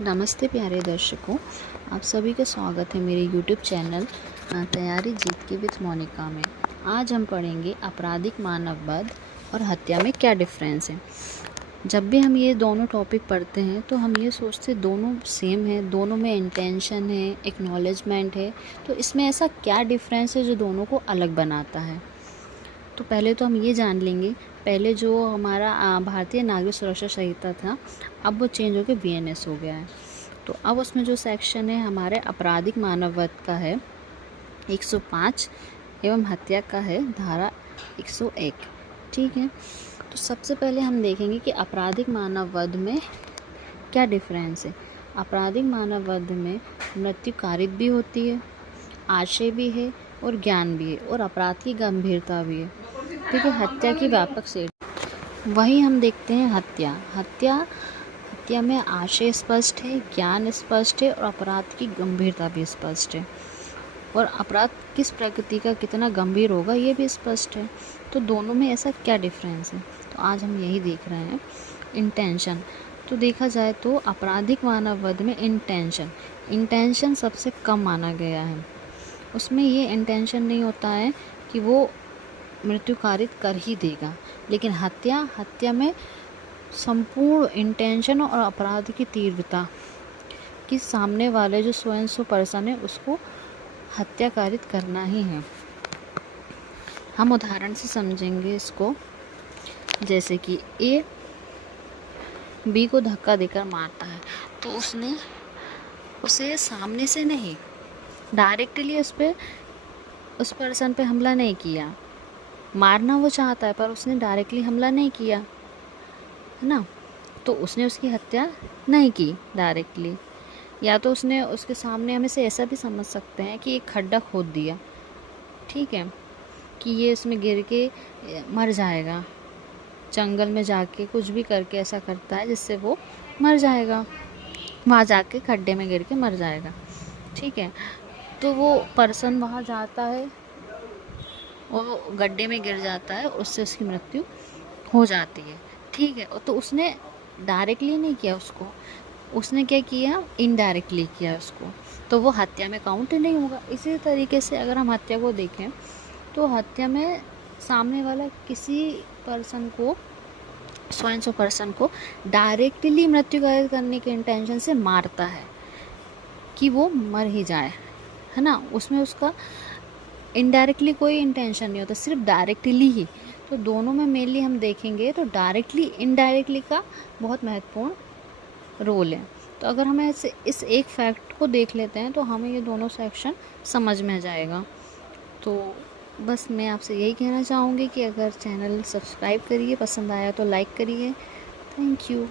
नमस्ते प्यारे दर्शकों, आप सभी का स्वागत है मेरे यूट्यूब चैनल तैयारी जीत की विद मोनिका में। आज हम पढ़ेंगे आपराधिक मानववाद और हत्या में क्या डिफरेंस है। जब भी हम ये दोनों टॉपिक पढ़ते हैं तो हम ये सोचते दोनों सेम है, दोनों में इंटेंशन है, एक्नॉलेजमेंट है, तो इसमें ऐसा क्या डिफरेंस है जो दोनों को अलग बनाता है। तो पहले तो हम ये जान लेंगे, पहले जो हमारा भारतीय नागरिक सुरक्षा संहिता था, अब वो चेंज होकर BNS हो गया है। तो अब उसमें जो सेक्शन है हमारे आपराधिक मानववाद का है 105 एवं हत्या का है धारा 101। ठीक है, तो सबसे पहले हम देखेंगे कि आपराधिक मानववाद में क्या डिफरेंस है। आपराधिक मानववाद में मृत्यु कारित भी होती है, आशय भी है और ज्ञान भी है, और अपराध की गंभीरता भी है। ठीक है, हत्या की व्यापक श्रेणी। वही हम देखते हैं हत्या में आशय स्पष्ट है, ज्ञान स्पष्ट है और अपराध की गंभीरता भी स्पष्ट है, और अपराध किस प्रकृति का कितना गंभीर होगा ये भी स्पष्ट है। तो दोनों में ऐसा क्या डिफरेंस है, तो आज हम यही देख रहे हैं। इंटेंशन, तो देखा जाए तो आपराधिक मानववाद में इंटेंशन सबसे कम माना गया है। उसमें ये इंटेंशन नहीं होता है कि वो मृत्यु कारित कर ही देगा, लेकिन हत्या में संपूर्ण इंटेंशन और अपराध की तीव्रता कि सामने वाले जो स्वयं पर्सन है उसको हत्या कारित करना ही है। हम उदाहरण से समझेंगे इसको, जैसे कि A B को धक्का देकर मारता है, तो उसने उसे सामने से नहीं, डायरेक्टली उस पर्सन पे हमला नहीं किया। मारना वो चाहता है पर उसने डायरेक्टली हमला नहीं किया, है ना, तो उसने उसकी हत्या नहीं की डायरेक्टली। या तो उसने उसके सामने, हम इसे ऐसा भी समझ सकते हैं कि एक खड्डा खोद दिया, ठीक है, कि ये इसमें गिर के मर जाएगा, जंगल में जाके कुछ भी करके ऐसा करता है जिससे वो मर जाएगा, वहाँ जाके खड्डे में गिर के मर जाएगा। ठीक है, तो वो पर्सन वहाँ जाता है, वो गड्ढे में गिर जाता है, उससे उसकी मृत्यु हो जाती है। ठीक है, तो उसने डायरेक्टली नहीं किया उसको, उसने क्या किया, इनडायरेक्टली किया उसको, तो वो हत्या में काउंट नहीं होगा। इसी तरीके से अगर हम हत्या को देखें तो हत्या में सामने वाला किसी पर्सन को, स्वयं पर्सन को डायरेक्टली मृत्यु कारित करने के इंटेंशन से मारता है कि वो मर ही जाए, है ना, उसमें उसका इनडायरेक्टली कोई इंटेंशन नहीं होता, सिर्फ डायरेक्टली ही। तो दोनों में मेनली हम देखेंगे तो डायरेक्टली इनडायरेक्टली का बहुत महत्वपूर्ण रोल है। तो अगर हमें इस एक फैक्ट को देख लेते हैं तो हमें ये दोनों सेक्शन समझ में आ जाएगा। तो बस मैं आपसे यही कहना चाहूँगी कि अगर चैनल सब्सक्राइब करिए, पसंद आया तो लाइक करिए। Thank you.